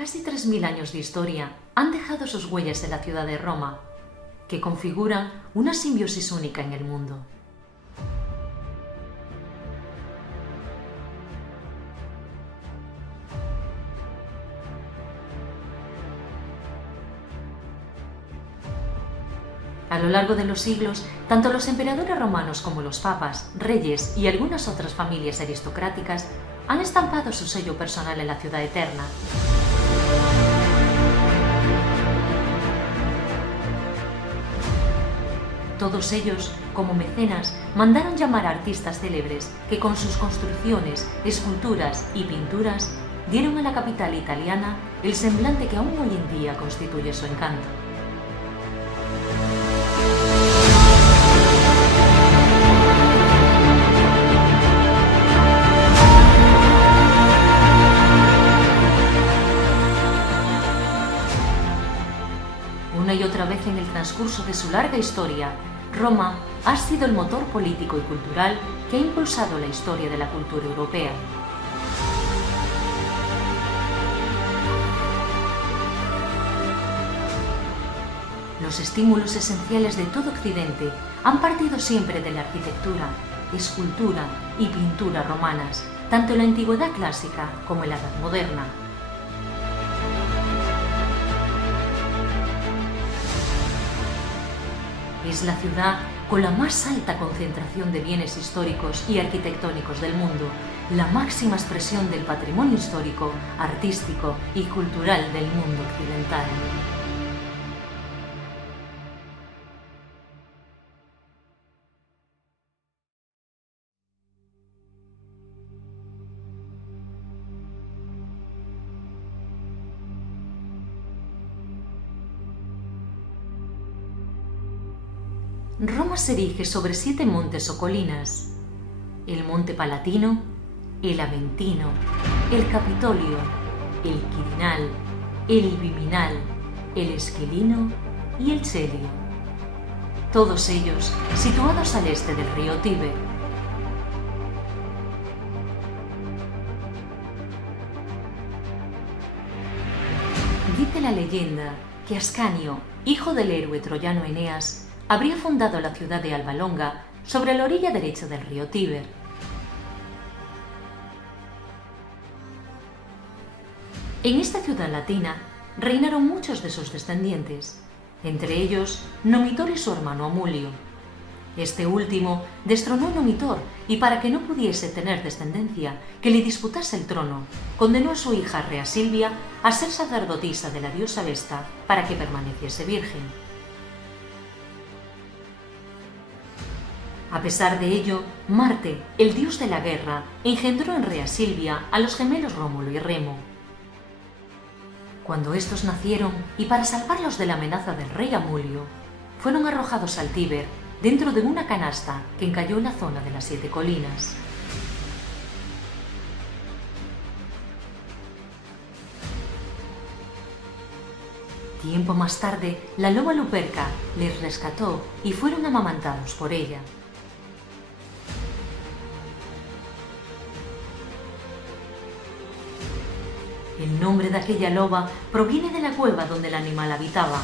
Casi 3000 años de historia han dejado sus huellas en la ciudad de Roma, que configuran una simbiosis única en el mundo. A lo largo de los siglos, tanto los emperadores romanos como los papas, reyes y algunas otras familias aristocráticas han estampado su sello personal en la ciudad eterna. Todos ellos, como mecenas, mandaron llamar a artistas célebres que con sus construcciones, esculturas y pinturas dieron a la capital italiana el semblante que aún hoy en día constituye su encanto. Una y otra vez en el transcurso de su larga historia, Roma ha sido el motor político y cultural que ha impulsado la historia de la cultura europea. Los estímulos esenciales de todo Occidente han partido siempre de la arquitectura, escultura y pintura romanas, tanto en la antigüedad clásica como en la Edad Moderna. Es la ciudad con la más alta concentración de bienes históricos y arquitectónicos del mundo, la máxima expresión del patrimonio histórico, artístico y cultural del mundo occidental. Roma se erige sobre 7 montes o colinas: el Monte Palatino, el Aventino, el Capitolio, el Quirinal, el Viminal, el Esquilino y el Celio. Todos ellos situados al este del río Tíber. Dice la leyenda que Ascanio, hijo del héroe troyano Eneas, habría fundado la ciudad de Alba Longa sobre la orilla derecha del río Tíber. En esta ciudad latina reinaron muchos de sus descendientes, entre ellos Nomitor y su hermano Amulio. Este último destronó a Nomitor y, para que no pudiese tener descendencia que le disputase el trono, condenó a su hija Rea Silvia a ser sacerdotisa de la diosa Vesta para que permaneciese virgen. A pesar de ello, Marte, el dios de la guerra, engendró en Rea Silvia a los gemelos Rómulo y Remo. Cuando estos nacieron, y para salvarlos de la amenaza del rey Amulio, fueron arrojados al Tíber dentro de una canasta que encalló en la zona de las 7 colinas. Tiempo más tarde, la loba Luperca les rescató y fueron amamantados por ella. El nombre de aquella loba proviene de la cueva donde el animal habitaba,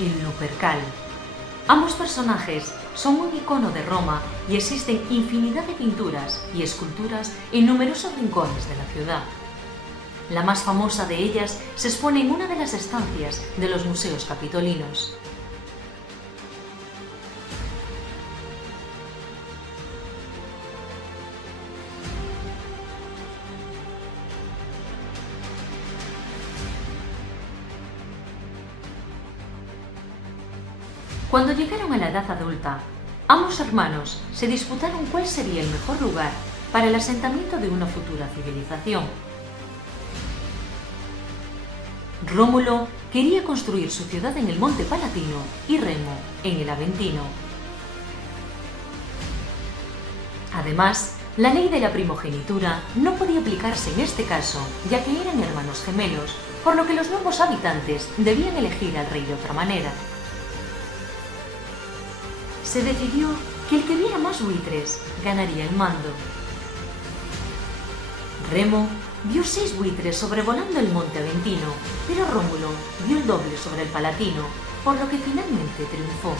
el Lupercal. Ambos personajes son un icono de Roma y existen infinidad de pinturas y esculturas en numerosos rincones de la ciudad. La más famosa de ellas se expone en una de las estancias de los museos capitolinos. Cuando llegaron a la edad adulta, ambos hermanos se disputaron cuál sería el mejor lugar para el asentamiento de una futura civilización. Rómulo quería construir su ciudad en el Monte Palatino y Remo en el Aventino. Además, la ley de la primogenitura no podía aplicarse en este caso, ya que eran hermanos gemelos, por lo que los nuevos habitantes debían elegir al rey de otra manera. Se decidió que el que viera más buitres ganaría el mando. Remo vio 6 buitres sobrevolando el monte Aventino, pero Rómulo vio el doble sobre el Palatino, por lo que finalmente triunfó.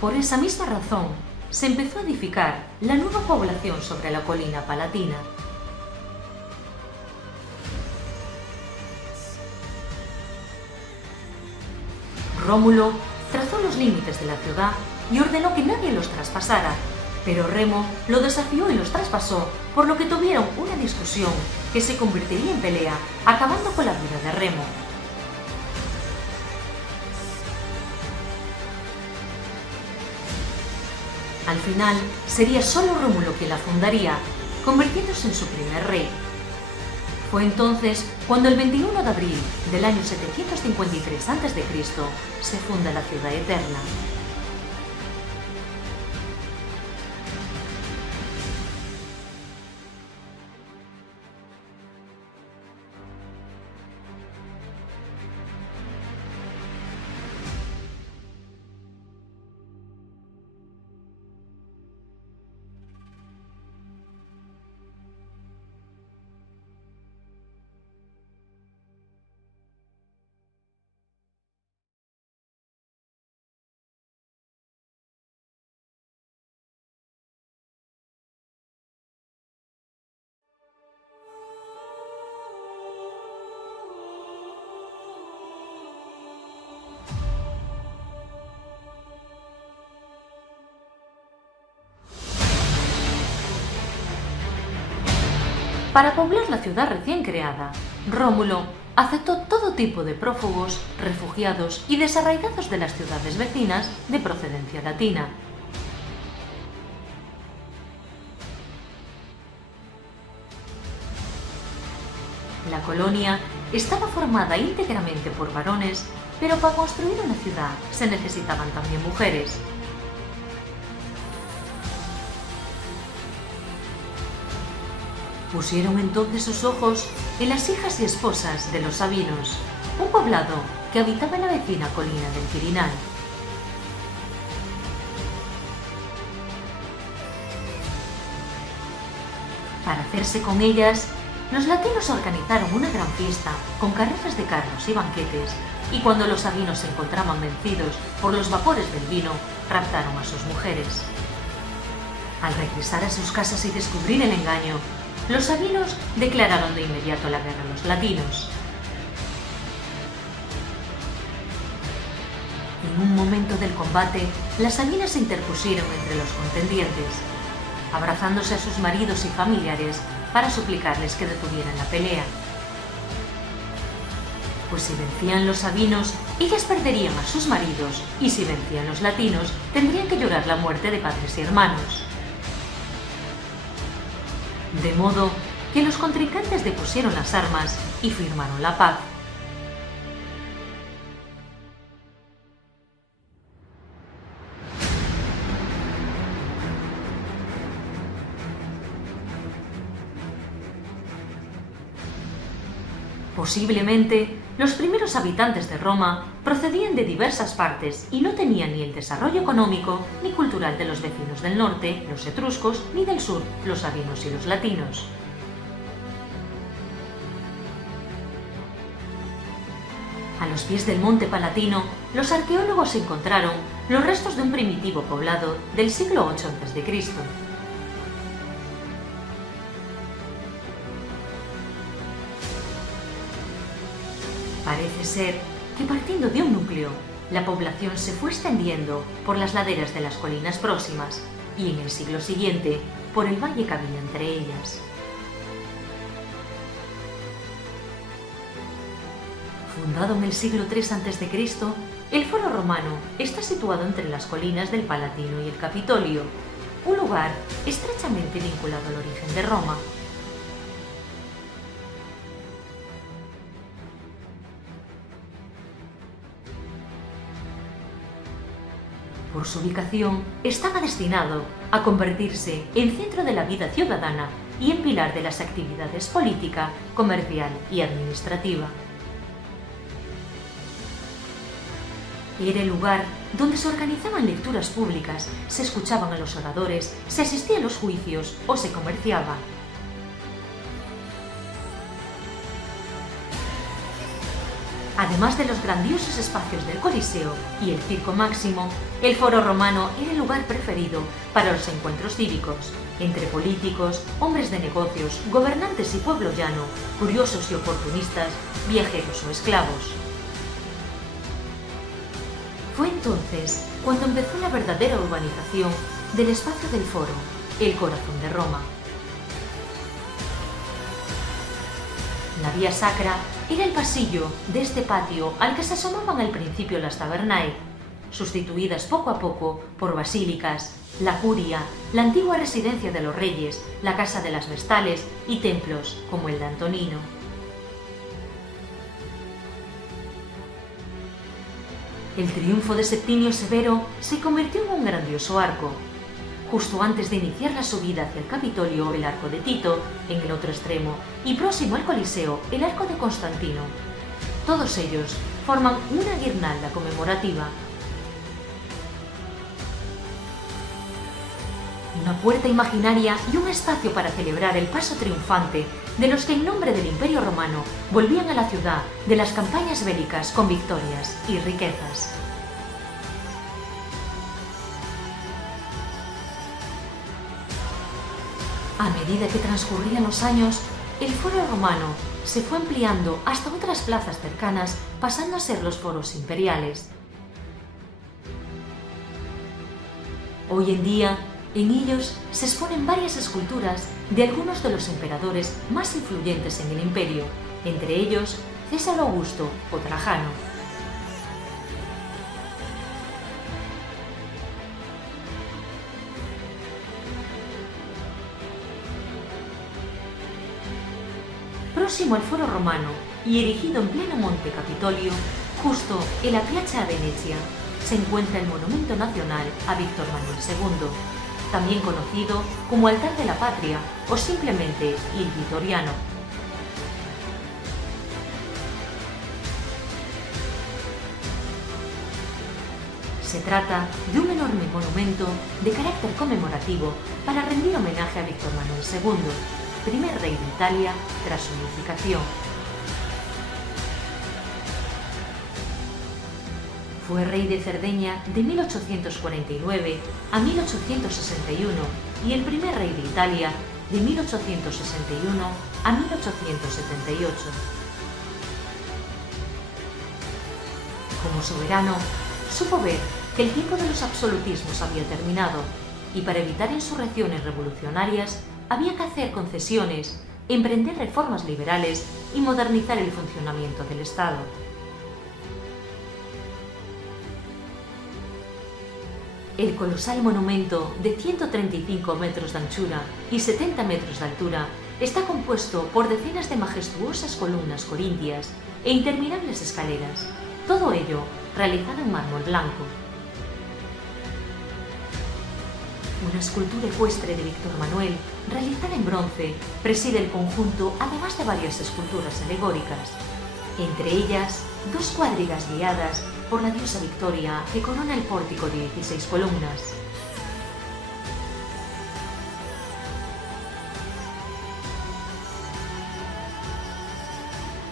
Por esa misma razón, se empezó a edificar la nueva población sobre la colina palatina. Rómulo trazó los límites de la ciudad y ordenó que nadie los traspasara, pero Remo lo desafió y los traspasó, por lo que tuvieron una discusión que se convertiría en pelea, acabando con la vida de Remo. Al final, sería solo Rómulo quien la fundaría, convirtiéndose en su primer rey. Fue entonces cuando el 21 de abril del año 753 a.C. se funda la Ciudad Eterna. Para poblar la ciudad recién creada, Rómulo aceptó todo tipo de prófugos, refugiados y desarraigados de las ciudades vecinas de procedencia latina. La colonia estaba formada íntegramente por varones, pero para construir una ciudad se necesitaban también mujeres. Pusieron entonces sus ojos en las hijas y esposas de los sabinos, un poblado que habitaba en la vecina colina del Quirinal. Para hacerse con ellas, los latinos organizaron una gran fiesta con carreras de carros y banquetes, y cuando los sabinos se encontraban vencidos por los vapores del vino, raptaron a sus mujeres. Al regresar a sus casas y descubrir el engaño, los sabinos declararon de inmediato la guerra a los latinos. En un momento del combate, las sabinas se interpusieron entre los contendientes, abrazándose a sus maridos y familiares para suplicarles que detuvieran la pelea. Pues si vencían los sabinos, ellas perderían a sus maridos, y si vencían los latinos, tendrían que llorar la muerte de padres y hermanos. De modo que los contrincantes depusieron las armas y firmaron la paz. Posiblemente, los primeros habitantes de Roma procedían de diversas partes y no tenían ni el desarrollo económico ni cultural de los vecinos del norte, los etruscos, ni del sur, los sabinos y los latinos. A los pies del monte Palatino, los arqueólogos encontraron los restos de un primitivo poblado del siglo VIII a.C. Parece ser que partiendo de un núcleo, la población se fue extendiendo por las laderas de las colinas próximas y en el siglo siguiente por el valle que había entre ellas. Fundado en el siglo III a.C., el Foro Romano está situado entre las colinas del Palatino y el Capitolio, un lugar estrechamente vinculado al origen de Roma. Por su ubicación, estaba destinado a convertirse en centro de la vida ciudadana y en pilar de las actividades política, comercial y administrativa. Era el lugar donde se organizaban lecturas públicas, se escuchaban a los oradores, se asistía a los juicios o se comerciaba. Además de los grandiosos espacios del Coliseo y el Circo Máximo, el Foro Romano era el lugar preferido para los encuentros cívicos, entre políticos, hombres de negocios, gobernantes y pueblo llano, curiosos y oportunistas, viajeros o esclavos. Fue entonces cuando empezó la verdadera urbanización del espacio del Foro, el corazón de Roma. La Vía Sacra era el pasillo de este patio al que se asomaban al principio las tabernae, sustituidas poco a poco por basílicas, la curia, la antigua residencia de los reyes, la casa de las Vestales y templos como el de Antonino. El triunfo de Septimio Severo se convirtió en un grandioso arco. Justo antes de iniciar la subida hacia el Capitolio, el arco de Tito, en el otro extremo, y próximo al Coliseo, el arco de Constantino. Todos ellos forman una guirnalda conmemorativa. Una puerta imaginaria y un espacio para celebrar el paso triunfante de los que en nombre del Imperio Romano volvían a la ciudad de las campañas bélicas con victorias y riquezas. A medida que transcurrían los años, el Foro Romano se fue ampliando hasta otras plazas cercanas, pasando a ser los foros imperiales. Hoy en día, en ellos se exponen varias esculturas de algunos de los emperadores más influyentes en el imperio, entre ellos César Augusto o Trajano. Próximo al Foro Romano y erigido en pleno monte Capitolio, justo en la Piazza Venezia, se encuentra el Monumento Nacional a Víctor Manuel II, también conocido como Altar de la Patria o simplemente Il Vittoriano. Se trata de un enorme monumento de carácter conmemorativo para rendir homenaje a Víctor Manuel II, primer rey de Italia tras su unificación. Fue rey de Cerdeña de 1849 a 1861 y el primer rey de Italia de 1861 a 1878. Como soberano, supo ver que el tiempo de los absolutismos había terminado y para evitar insurrecciones revolucionarias había que hacer concesiones, emprender reformas liberales y modernizar el funcionamiento del Estado. El colosal monumento de 135 metros de anchura y 70 metros de altura está compuesto por decenas de majestuosas columnas corintias e interminables escaleras, todo ello realizado en mármol blanco. Una escultura ecuestre de Víctor Manuel, realizada en bronce, preside el conjunto, además de varias esculturas alegóricas, entre ellas dos cuadrigas guiadas por la diosa Victoria que corona el pórtico de 16 columnas.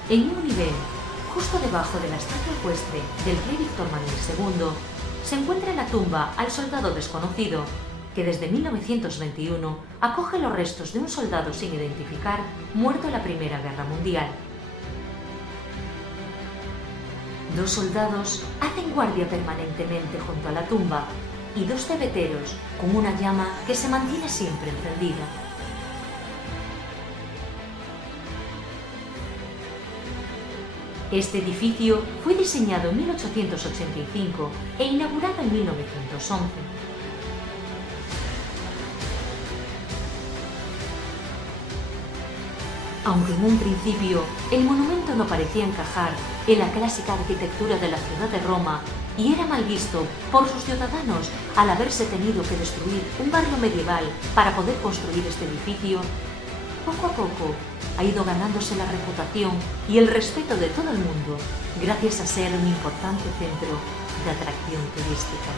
En un nivel, justo debajo de la estatua ecuestre del rey Víctor Manuel II, se encuentra la tumba al soldado desconocido, que desde 1921 acoge los restos de un soldado sin identificar muerto en la Primera Guerra Mundial. Dos soldados hacen guardia permanentemente junto a la tumba y dos cebeteros con una llama que se mantiene siempre encendida. Este edificio fue diseñado en 1885 e inaugurado en 1911. Aunque en un principio el monumento no parecía encajar en la clásica arquitectura de la ciudad de Roma y era mal visto por sus ciudadanos al haberse tenido que destruir un barrio medieval para poder construir este edificio, poco a poco ha ido ganándose la reputación y el respeto de todo el mundo gracias a ser un importante centro de atracción turística.